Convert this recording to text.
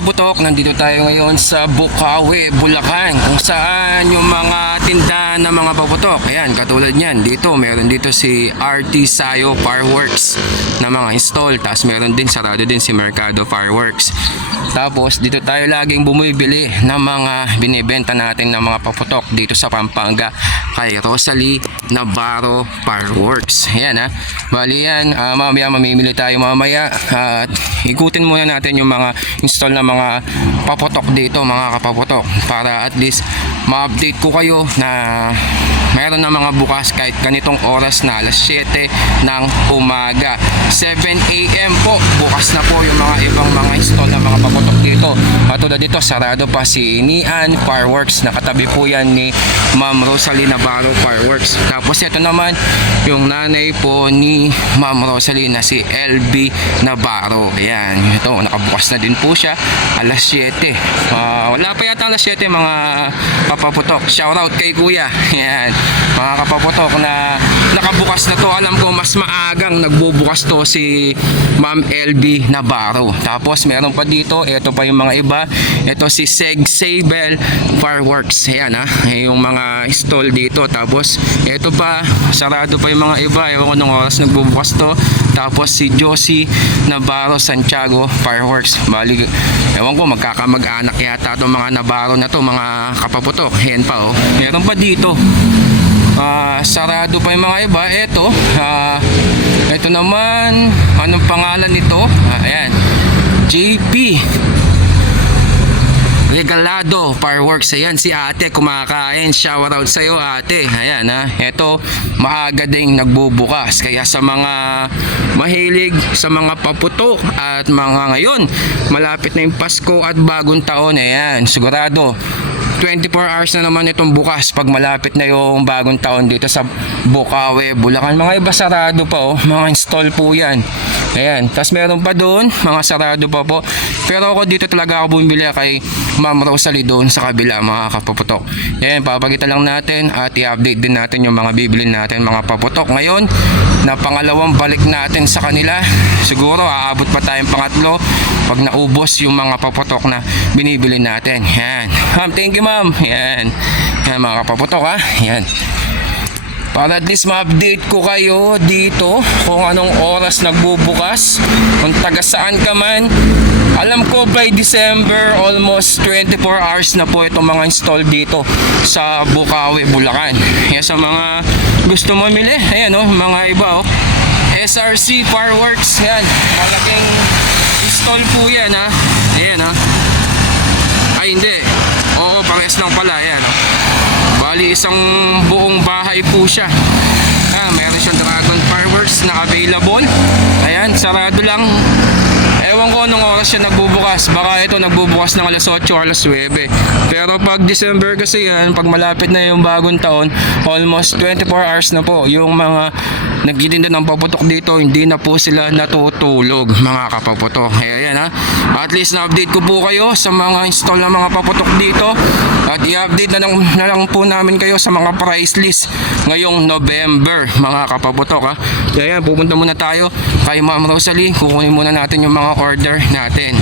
kapaputok, nandito tayo ngayon sa Bukawi, Bulacan, kung saan yung mga tindahan ng mga paputok. Ayan, katulad niyan, dito meron dito si RT Sayo Fireworks na mga install. Tapos meron din, sarado din si Mercado Fireworks. Tapos dito tayo laging bumibili ng mga binibenta natin ng mga paputok dito sa Pampanga kay Rosalie Navarro Fireworks. Ayan ha, bali yan, mamaya mamimili tayo mamaya at ikutin muna natin yung mga install na mga paputok dito mga kapaputok, para at least ma-update ko kayo na mayroon na mga bukas kahit ganitong oras na alas 7 ng umaga. 7 AM po bukas na po yung mga ibang mga install na mga paputok dito. Katulad dito, sarado pa si Nian Fireworks, nakatabi po yan ni Ma'am Rosalie Navarro Fireworks. Tapos ito naman yung nanay po ni Ma'am Rosalie na si LB Navarro. Ayan, ito nakabukas na din po siya alas 7. Wala pa yata alas 7 mga papaputok. Shoutout kay kuya. Ayan, mga kapaputok na nakabukas na to. Alam ko mas maagang nagbubukas to si Ma'am LB Navarro. Tapos meron pa dito, ito pa yung mga iba. Ito si Seg Sable Fireworks. Ayan ha, yung mga stall dito. Tapos ito pa, sarado pa yung mga iba. Ewan ko nung oras nagbubukas to. Tapos si Josie Navarro Santiago Fireworks. Bali, ewan ko magkakamag-anak yata itong mga Navarro na to, mga kapaputok. Ayan pa oh, meron pa dito. Sarado pa yung mga iba. Ito naman, anong pangalan nito? Ayan, JP Regalado Fireworks. Ayan si ate kumakain, shoutout sa iyo ate. Ayan ha, ito maaga ding nagbubukas, kaya sa mga mahilig sa mga paputok at mga ngayon malapit na yung Pasko at bagong taon, ayan sigurado 24 hours na naman itong bukas pag malapit na yung bagong taon dito sa Bukawi, Bulacan. Mga iba sarado pa oh, mga install po yan. Ayan, tapos meron pa doon, mga sarado pa po. Pero ako dito talaga ako bumili kay Ma'am Rosalie doon sa kabila mga kapaputok. Ayan, papakita lang natin at i-update din natin yung mga bibili natin mga paputok. Ngayon, na pangalawang balik natin sa kanila. Siguro aabot pa tayong pangatlo pag naubos yung mga paputok na binibili natin. Ayan, ma'am, thank you ma'am. Ayan, ayan mga kapaputok ha. Ayan, para at least ma-update ko kayo dito kung anong oras nagbubukas, kung taga saan ka man. Alam ko by December almost 24 hours na po itong mga install dito sa Bukawi, Bulacan. Kaya sa mga gusto mamili, ayan oh, mga iba oh, SRC Fireworks. Yan, malaking install po yan ha. Ayan ha, ay hindi, oo parehas lang pala. Ayan oh, bali isang buong bahay po siya. Meron siyang Dragon Fireworks na available. Ayan, sarado lang. Ewan ko nung oras siya nagbubukas. Baka ito nagbubukas ng alas 8 o alas 9. Pero pag December kasi yan, pag malapit na yung bagong taon, almost 24 hours na po. Yung mga nagtitinda ng paputok dito, hindi na po sila natutulog mga kapaputok. Kaya yan ha, at least na-update ko po kayo sa mga install ng mga paputok dito. At i-update na lang po namin kayo sa mga price list ngayong November mga kapaputok ha. Kaya yan, pupunta muna tayo kay Ma'am Rosalie. Kukunin muna natin yung mga order natin.